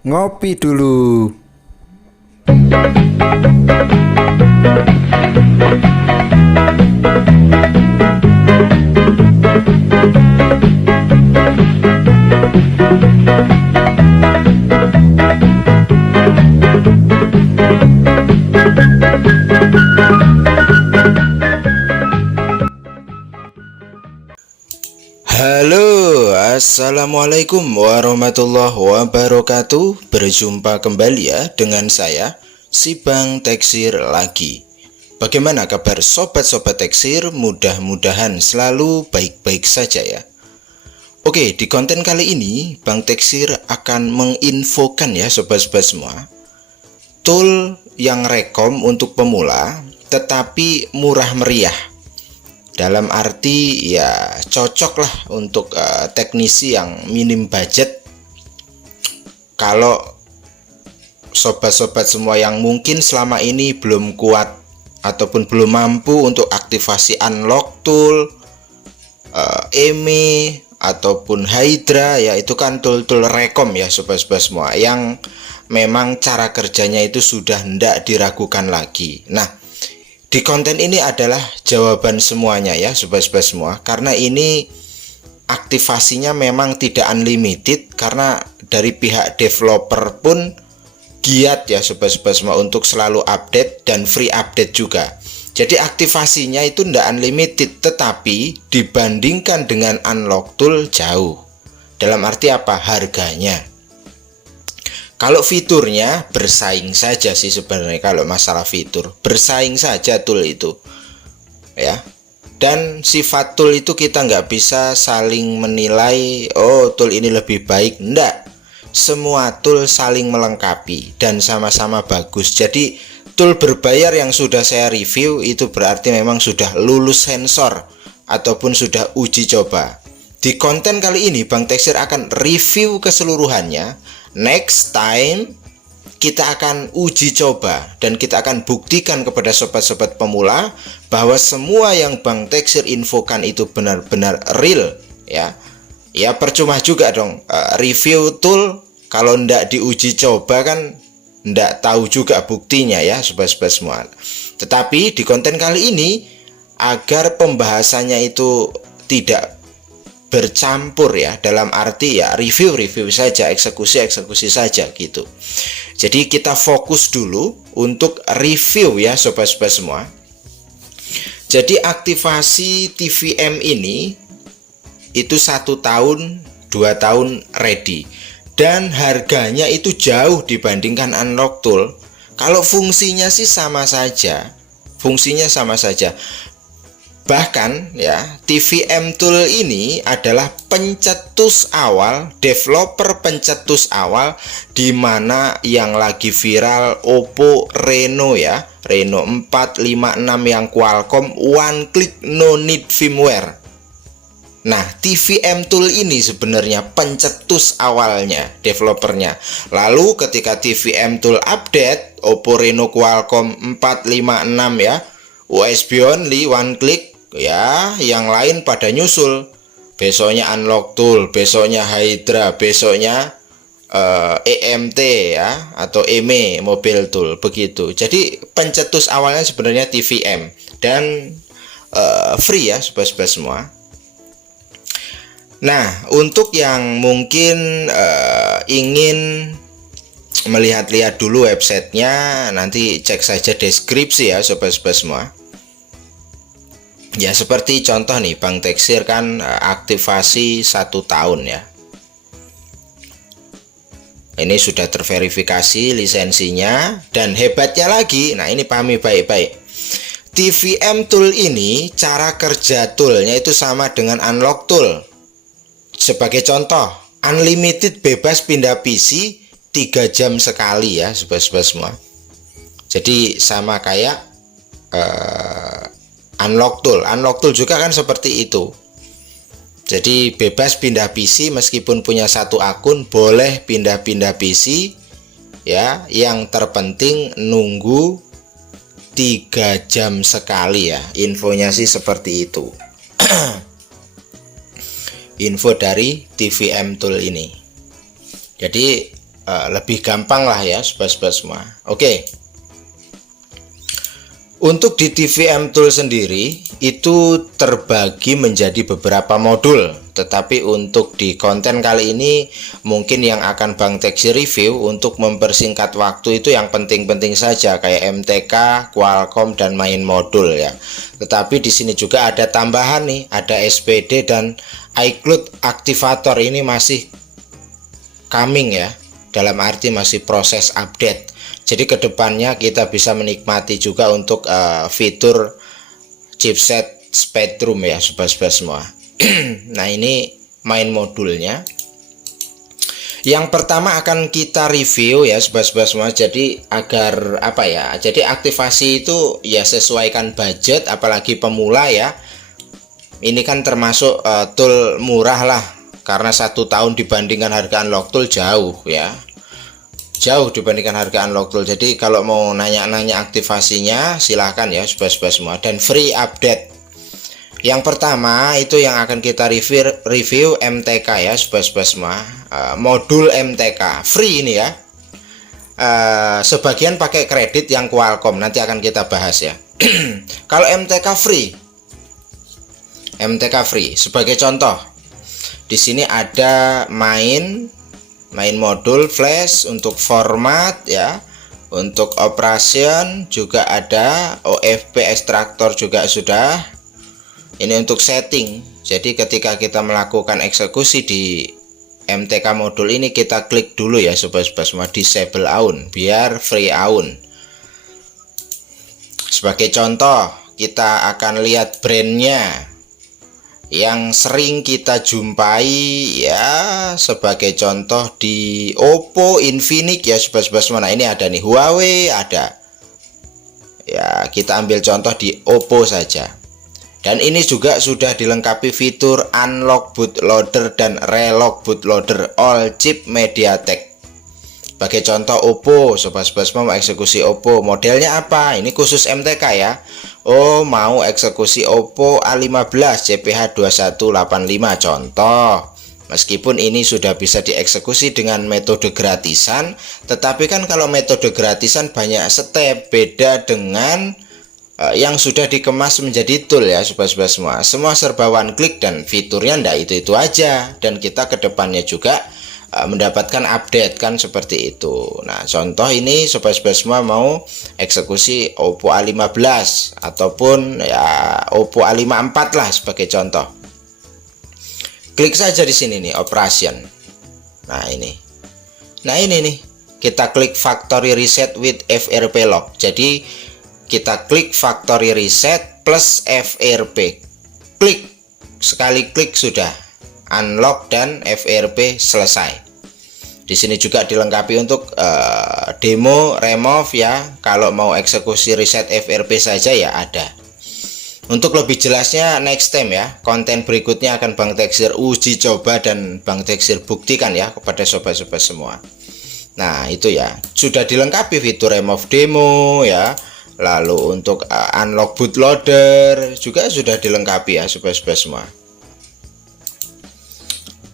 Ngopi dulu. Halo, assalamualaikum warahmatullahi wabarakatuh. Berjumpa kembali ya dengan saya, si Bang Teksir lagi. Bagaimana kabar sobat-sobat Teksir? Mudah-mudahan selalu baik-baik saja ya. Oke, di konten kali ini Bang Teksir akan menginfokan ya sobat-sobat semua, tool yang rekom untuk pemula tetapi murah meriah. Dalam arti ya cocok lah untuk teknisi yang minim budget. Kalau sobat-sobat semua yang mungkin selama ini belum kuat ataupun belum mampu untuk aktivasi unlock tool, EME ataupun Hydra, ya itu kan tool-tool rekom ya sobat-sobat semua yang memang cara kerjanya itu sudah tidak diragukan lagi. Nah, di konten ini adalah jawaban semuanya ya sobat-sobat semua, karena ini aktivasinya memang tidak unlimited, karena dari pihak developer pun giat ya sobat-sobat semua untuk selalu update dan free update juga. Jadi aktivasinya itu tidak unlimited, tetapi dibandingkan dengan unlock tool jauh. Dalam arti apa? Harganya. Kalau fiturnya bersaing saja sih sebenarnya. Kalau masalah fitur bersaing saja tool itu ya. Dan sifat tool itu kita nggak bisa saling menilai, oh tool ini lebih baik. Enggak, semua tool saling melengkapi dan sama-sama bagus. Jadi tool berbayar yang sudah saya review itu berarti memang sudah lulus sensor ataupun sudah uji coba. Di konten kali ini Bang Teksir akan review keseluruhannya. Next time kita akan uji coba dan kita akan buktikan kepada sobat-sobat pemula bahwa semua yang Bang Teksir infokan itu benar-benar real ya. Ya percuma juga dong review tool kalau ndak diuji coba, kan ndak tahu juga buktinya ya sobat-sobat semua. Tetapi di konten kali ini, agar pembahasannya itu tidak bercampur ya, dalam arti ya review saja, eksekusi saja gitu. Jadi kita fokus dulu untuk review ya sobat-sobat semua. Jadi aktivasi TVM ini itu 1 tahun 2 tahun ready, dan harganya itu jauh dibandingkan unlock tool. Kalau fungsinya sih sama saja, bahkan ya TVM tool ini adalah pencetus awal, developer pencetus awal, di mana yang lagi viral Oppo Reno ya, Reno 456 yang Qualcomm, one click no need firmware. Nah, TVM tool ini sebenarnya pencetus awalnya, developernya. Lalu ketika TVM tool update, Oppo Reno Qualcomm 456 ya, USB only, one click ya, yang lain pada nyusul. Besoknya unlock tool, besoknya Hydra, besoknya EMT ya, atau EME mobile tool, begitu. Jadi pencetus awalnya sebenarnya TVM dan free ya sobat-sobat semua. Nah, untuk yang mungkin ingin melihat-lihat dulu websitenya, nanti cek saja deskripsi ya sobat-sobat semua. Ya seperti contoh nih, Bang Teksir kan aktivasi 1 tahun ya. Ini sudah terverifikasi lisensinya, dan hebatnya lagi, nah ini pahami baik-baik. TVM tool ini cara kerja toolnya itu sama dengan unlock tool. Sebagai contoh, unlimited bebas pindah PC 3 jam sekali ya sobat-sobat semua. Jadi sama kayak unlock tool juga kan seperti itu. Jadi bebas pindah PC, meskipun punya 1 akun boleh pindah-pindah PC ya. Yang terpenting nunggu 3 jam sekali ya. Infonya sih seperti itu. Info dari TVM tool ini. Jadi lebih gampang lah ya sobat-sobat semua. Oke. Untuk di TVM Tool sendiri itu terbagi menjadi beberapa modul, tetapi untuk di konten kali ini mungkin yang akan Bang Teksi review untuk mempersingkat waktu itu yang penting-penting saja kayak MTK, Qualcomm dan main modul ya. Tetapi di sini juga ada tambahan nih, ada SPD dan iCloud Activator, ini masih coming ya, dalam arti masih proses update. Jadi kedepannya kita bisa menikmati juga untuk fitur chipset Spectrum ya sobat-sobat semua. Nah ini main modulnya. Yang pertama akan kita review ya sobat-sobat semua. Jadi agar apa ya? Jadi aktivasi itu ya sesuaikan budget, apalagi pemula ya. Ini kan termasuk tool murah lah, karena 1 tahun dibandingkan harga unlock tool jauh ya. Jauh dibandingkan harga unlock tool. Jadi kalau mau nanya-nanya aktivasinya silahkan ya sobat-sobat semua, dan free update. Yang pertama itu yang akan kita review MTK ya sobat-sobat semua. Modul MTK free ini ya. Sebagian pakai kredit yang Qualcomm, nanti akan kita bahas ya. Kalau MTK free sebagai contoh, di sini ada main modul flash untuk format ya, untuk operation juga ada, OFP ekstraktor juga sudah. Ini untuk setting. Jadi ketika kita melakukan eksekusi di MTK modul ini, kita klik dulu ya sobat-sobat semua, disable AUN biar free AUN. Sebagai contoh kita akan lihat brandnya yang sering kita jumpai ya, sebagai contoh di Oppo, Infinix ya sobat-sobat semua. Nah ini ada nih Huawei, ada ya, kita ambil contoh di Oppo saja. Dan ini juga sudah dilengkapi fitur unlock bootloader dan relock bootloader all chip MediaTek. Sebagai contoh Oppo, sobat-sobat semua mau eksekusi Oppo, modelnya apa? Ini khusus MTK ya. Oh, mau eksekusi Oppo A15 CPH2185 contoh. Meskipun ini sudah bisa dieksekusi dengan metode gratisan, tetapi kan kalau metode gratisan banyak step, beda dengan yang sudah dikemas menjadi tool ya sobat-sobat semua. Semua serba one click dan fiturnya ndak itu-itu aja, dan kita kedepannya juga mendapatkan update kan seperti itu. Nah contoh ini sobat-sobat semua mau eksekusi Oppo A15 ataupun ya Oppo A54 lah sebagai contoh, klik saja di sini nih operation. Nah ini nih kita klik factory reset with FRP lock. Jadi kita klik factory reset plus FRP, klik sekali, klik sudah unlock dan FRP selesai. Di sini juga dilengkapi untuk demo remove ya. Kalau mau eksekusi reset FRP saja ya ada. Untuk lebih jelasnya next time ya, konten berikutnya akan Bang Teksir uji coba dan Bang Teksir buktikan ya kepada sobat-sobat semua. Nah itu ya, sudah dilengkapi fitur remove demo ya. Lalu untuk unlock bootloader juga sudah dilengkapi ya sobat-sobat semua.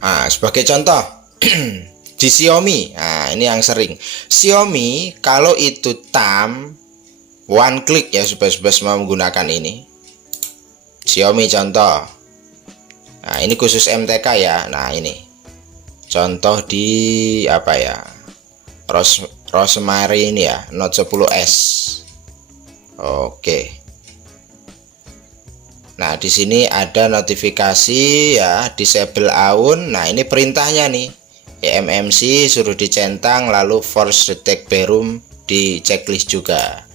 Nah, sebagai contoh di Xiaomi, nah ini yang sering Xiaomi, kalau itu thumb one click ya sobat-sobat semua menggunakan ini Xiaomi contoh. Nah ini khusus MTK ya. Nah ini contoh di apa ya, Rosemary ini ya, Note 10s. Oke. Nah, di sini ada notifikasi ya, disable AUN. Nah, ini perintahnya nih. MMC suruh dicentang, lalu force detect Berum di checklist juga.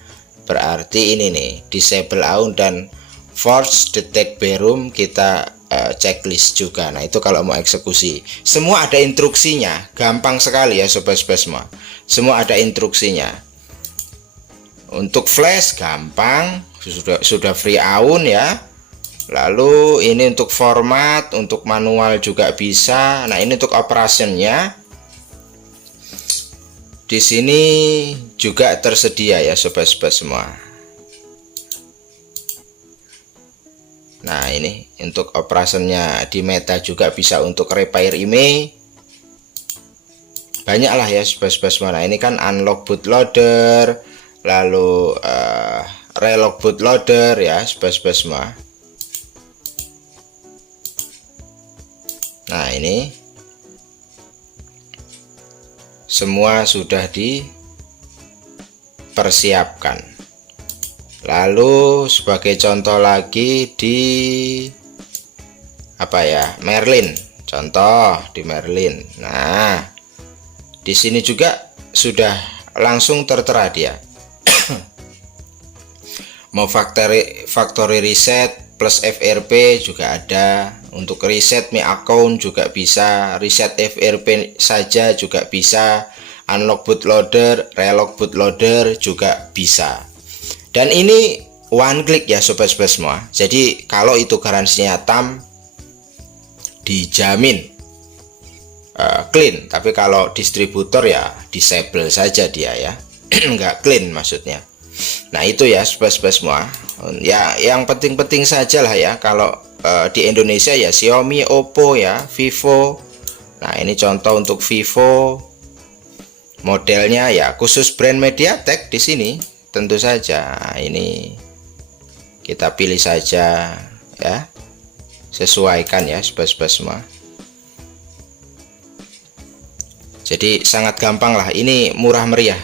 Berarti ini nih, disable AUN dan force detect Berum kita checklist juga. Nah, itu kalau mau eksekusi. Semua ada instruksinya, gampang sekali ya sobat-sobat semua. Semua ada instruksinya. Untuk flash gampang, sudah free AUN ya. Lalu ini untuk format, untuk manual juga bisa. Nah ini untuk operationnya. Di sini juga tersedia ya sobat-sobat semua. Nah ini untuk operationnya di Meta juga bisa untuk repair email. banyak lah ya sobat-sobat semua. Nah, ini kan unlock bootloader, lalu relock bootloader ya sobat-sobat semua. Nah, ini semua sudah dipersiapkan. Lalu sebagai contoh lagi di apa ya, Merlin, contoh di Merlin. Nah, di sini juga sudah langsung tertera dia. Mau factory reset plus FRP juga ada. Untuk reset my account juga bisa, reset FRP saja juga bisa, unlock bootloader, relock bootloader juga bisa. Dan ini one click ya sobat-sobat semua. Jadi kalau itu garansinya tam, dijamin clean. Tapi kalau distributor ya disable saja dia ya, nggak clean maksudnya. Nah, itu ya sobat-sobat semua. Ya, yang penting-penting saja lah ya. Kalau di Indonesia ya Xiaomi, Oppo ya, Vivo. Nah, ini contoh untuk Vivo. Modelnya ya khusus brand MediaTek di sini. Tentu saja. Nah, ini kita pilih saja ya. Sesuaikan ya sobat-sobat semua. Jadi sangat gampang lah. Ini murah meriah.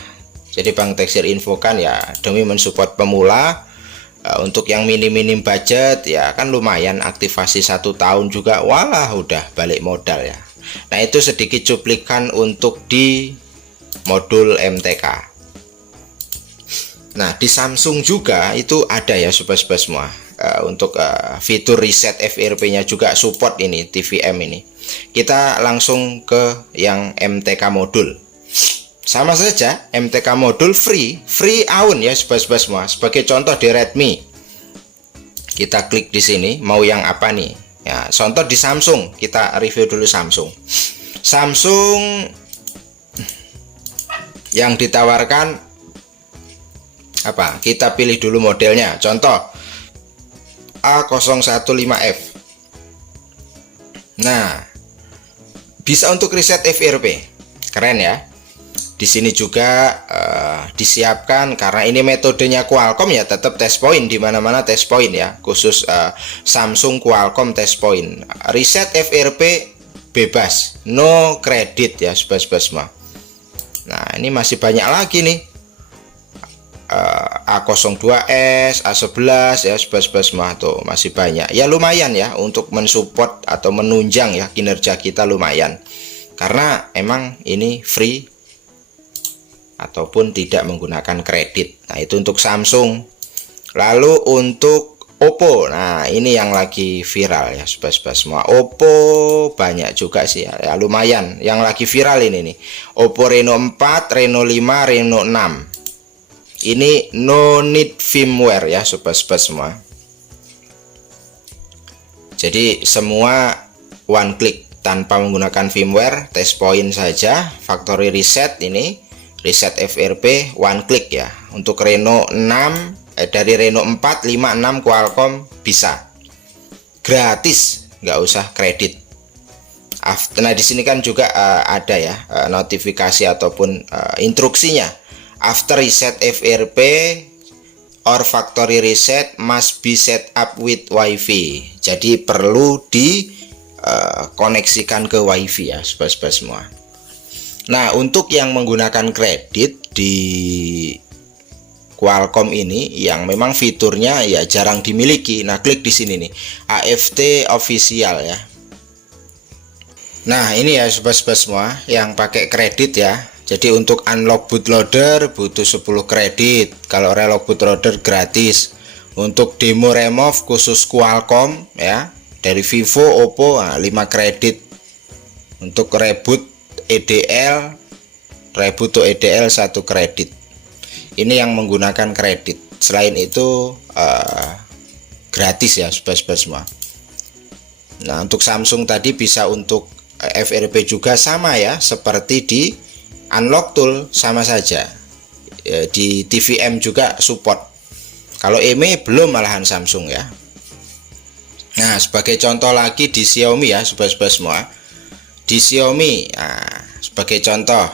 Jadi Bang Tech Share infokan ya demi mensupport pemula. Untuk yang minim budget ya kan lumayan, aktivasi 1 tahun juga walah udah balik modal ya. Nah, itu sedikit cuplikan untuk di modul MTK. Nah, di Samsung juga itu ada ya sobat-sobat semua. Untuk fitur reset FRP nya juga support ini TVM ini. Kita langsung ke yang MTK modul. Sama saja, MTK modul free AUN ya sobat-sobat semua. Sebagai contoh di Redmi, kita klik di sini mau yang apa nih ya. Contoh di Samsung, kita review dulu Samsung yang ditawarkan apa, kita pilih dulu modelnya. Contoh A015F. Nah, bisa untuk reset FRP, keren ya. Di sini juga disiapkan karena ini metodenya Qualcomm ya, tetap test point di mana-mana, test point ya, khusus Samsung Qualcomm test point. Reset FRP bebas, no credit ya sobat-sobat semua. Nah, ini masih banyak lagi nih. A02s, A11 ya sobat-sobat semua, tuh masih banyak. Ya lumayan ya untuk mensupport atau menunjang ya kinerja kita, lumayan. Karena emang ini free ataupun tidak menggunakan kredit. Nah, itu untuk Samsung. Lalu untuk Oppo, nah ini yang lagi viral ya sobat-sobat semua. Oppo banyak juga sih ya, lumayan. Yang lagi viral ini nih, Oppo Reno 4, Reno 5, Reno 6. Ini no need firmware ya sobat-sobat semua. Jadi semua one click tanpa menggunakan firmware, test point saja, factory reset ini. Reset FRP one click ya. Untuk Reno 6 dari Reno 4, 5, 6 Qualcomm bisa gratis, nggak usah kredit. Nah, di sini kan juga ada ya notifikasi ataupun instruksinya. After reset FRP or factory reset must be set up with WiFi. Jadi perlu dikoneksikan ke WiFi ya sobat-sobat semua. Nah, untuk yang menggunakan kredit di Qualcomm ini yang memang fiturnya ya jarang dimiliki. Nah, klik di sini nih, AFT official ya. Nah, ini ya sobat-sobat semua yang pakai kredit ya. Jadi untuk unlock bootloader butuh 10 kredit. Kalau relock bootloader gratis. Untuk demo remove khusus Qualcomm ya, dari Vivo, Oppo 5 kredit. Untuk reboot EDL, reboot to EDL 1 kredit. Ini yang menggunakan kredit. Selain itu gratis ya sobat-sobat semua. Nah, untuk Samsung tadi bisa untuk FRP juga sama ya, seperti di unlock tool sama saja. Di TVM juga support. Kalau EME belum malahan Samsung ya. Nah, sebagai contoh lagi di Xiaomi ya sobat-sobat semua. Di Xiaomi, nah, Sebagai contoh,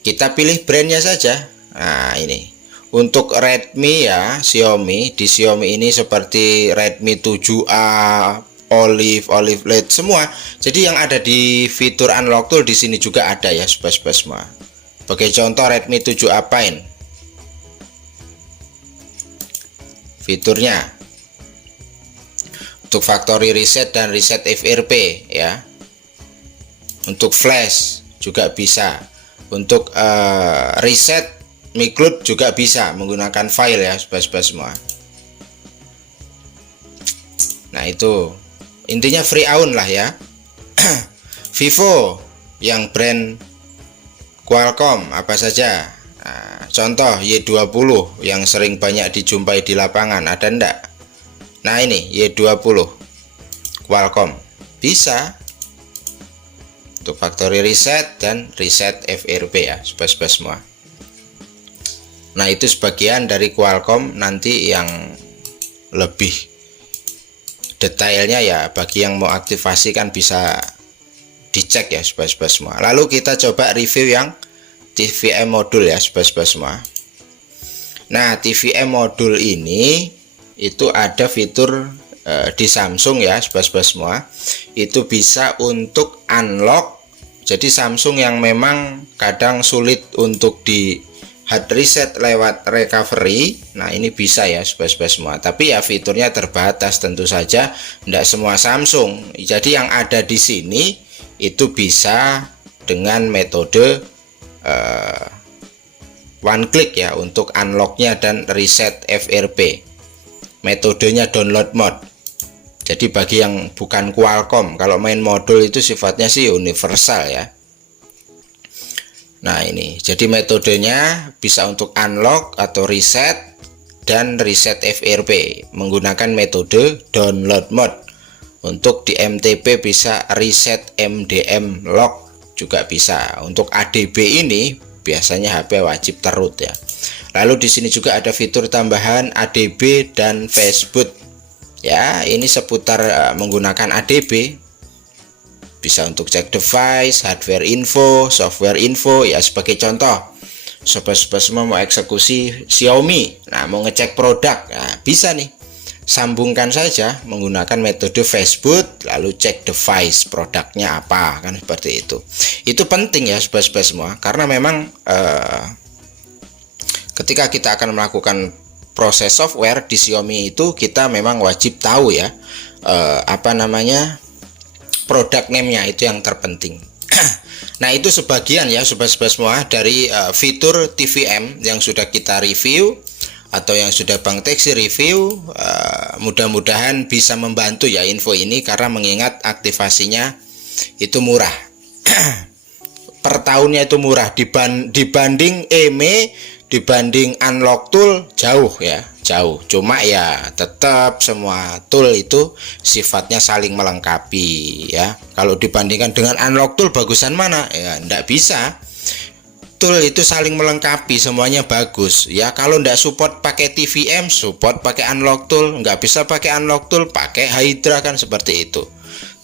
kita pilih brandnya saja. Nah ini untuk Redmi ya, Xiaomi. Di Xiaomi ini seperti Redmi 7A, Olive LED semua. Jadi yang ada di fitur unlock tool di sini juga ada ya, sobat-sobat semua. Sebagai contoh Redmi 7A Pine. Fiturnya untuk factory reset dan reset FRP ya. Untuk flash juga bisa. Untuk reset micloud juga bisa menggunakan file ya, sobat-sobat semua. Nah itu intinya free own lah ya. Vivo yang brand Qualcomm apa saja. Nah, contoh Y20 yang sering banyak dijumpai di lapangan, ada ndak? Nah ini Y20 Qualcomm bisa untuk factory reset dan reset FRP ya, sobat-sobat semua. Nah itu sebagian dari Qualcomm. Nanti yang lebih detailnya ya bagi yang mau aktifasi kan bisa dicek ya, sobat-sobat semua. Lalu kita coba review yang TVM modul ya, sobat-sobat semua. Nah TVM modul ini itu ada fitur di Samsung ya, sobat-sobat semua. Itu bisa untuk unlock. Jadi Samsung yang memang kadang sulit untuk di hard reset lewat recovery, nah ini bisa ya, sobat-sobat semua. Tapi ya fiturnya terbatas tentu saja, tidak semua Samsung. Jadi yang ada di sini itu bisa dengan metode one click ya untuk unlocknya dan reset FRP. Metodenya download mode. Jadi bagi yang bukan Qualcomm, kalau main modul itu sifatnya sih universal ya. Nah ini, jadi metodenya bisa untuk unlock atau reset dan reset FRP menggunakan metode download mode. Untuk di MTP bisa reset MDM lock juga bisa. Untuk ADB ini biasanya HP wajib terroot ya. Lalu di sini juga ada fitur tambahan ADB dan Facebook. Ya, ini seputar menggunakan ADB. Bisa untuk cek device, hardware info, software info ya. Sebagai contoh, sobat-sobat semua mau eksekusi Xiaomi, nah mau ngecek produk, nah bisa nih, sambungkan saja menggunakan metode Facebook, lalu cek device produknya apa, kan seperti itu. Itu penting ya sobat-sobat semua, karena memang ketika kita akan melakukan proses software di Xiaomi itu kita memang wajib tahu ya produk name-nya, itu yang terpenting. Nah itu sebagian ya sobat-sobat semua dari fitur TVM yang sudah kita review atau yang sudah Bang Teksir review. Mudah-mudahan bisa membantu ya info ini, karena mengingat aktivasinya itu murah. Per tahunnya itu murah dibanding EME, dibanding unlock tool jauh ya, jauh. Cuma ya tetap semua tool itu sifatnya saling melengkapi ya. Kalau dibandingkan dengan unlock tool bagusan mana? Ya enggak bisa. Tool itu saling melengkapi, semuanya bagus ya. Kalau enggak support pakai TVM, support pakai unlock tool. Enggak bisa pakai unlock tool, pakai Hydra, kan seperti itu.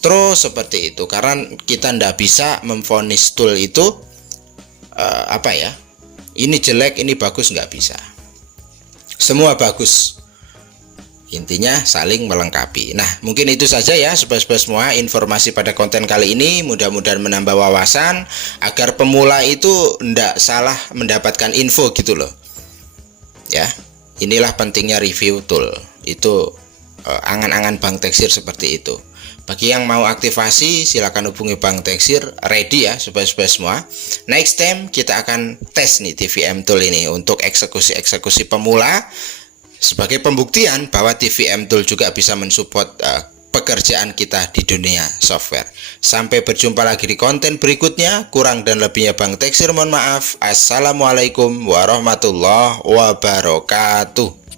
Terus seperti itu, karena kita enggak bisa memvonis tool itu ini jelek, ini bagus, nggak bisa. Semua bagus. Intinya saling melengkapi. Nah, mungkin itu saja ya sobat-sobat semua informasi pada konten kali ini. Mudah-mudahan menambah wawasan agar pemula itu ndak salah mendapatkan info gitu loh. Ya, inilah pentingnya review tool. Itu angan-angan Bang Teksir seperti itu. Bagi yang mau aktivasi silakan hubungi Bang Teksir, ready ya sobat-sobat semua. Next time kita akan tes nih TVM tool ini untuk eksekusi pemula, sebagai pembuktian bahwa TVM tool juga bisa mensupport pekerjaan kita di dunia software. Sampai berjumpa lagi di konten berikutnya. Kurang dan lebihnya Bang Teksir mohon maaf. Assalamualaikum warahmatullahi wabarakatuh.